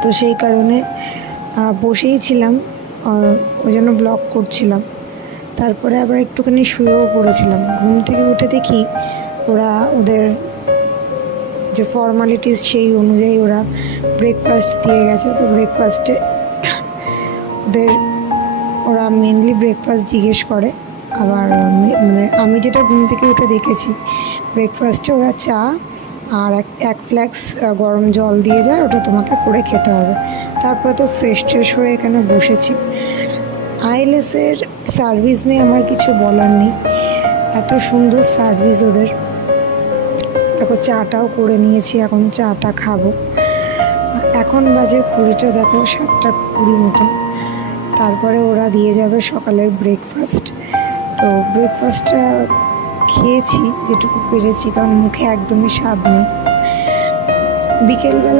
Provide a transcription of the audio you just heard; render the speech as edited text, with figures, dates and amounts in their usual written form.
তো সেই কারণে বসেই ছিলাম, ওই জন্য ব্লগ করছিলাম। তারপরে আবার একটুখানি শুয়েও পড়েছিলাম। ঘুম থেকে উঠে দেখি ওরা ওদের যে ফর্মালিটিস সেই অনুযায়ী ওরা ব্রেকফাস্ট দিয়ে গেছে। তো ব্রেকফাস্টে ওদের ওরা মেনলি ব্রেকফাস্ট জিজ্ঞেস করে। আবার মানে আমি যেটা ঘুম থেকে উঠে দেখেছি, ব্রেকফাস্টে ওরা চা আর এক ফ্ল্যাক্স গরম জল দিয়ে যায়, ওটা তোমাকে করে খেতে হবে। তারপর তো ফ্রেশ ট্রেশ হয়ে এখানে বসেছি। আইএলএসের সার্ভিস নিয়ে আমার কিছু বলার নেই, এত সুন্দর সার্ভিস ওদের। দেখো চাটাও করে নিয়েছি, এখন চাটা খাবো। এখন বাজে ঘড়িটা দেখো 7:20 মতো। তারপরে ওরা দিয়ে যাবে সকালের ব্রেকফাস্ট। তো ব্রেকফাস্টটা খেয়েছি যেটুকু পেরেছি, কারণ মুখে একদমই স্বাদ নেই। বিকেলবেলা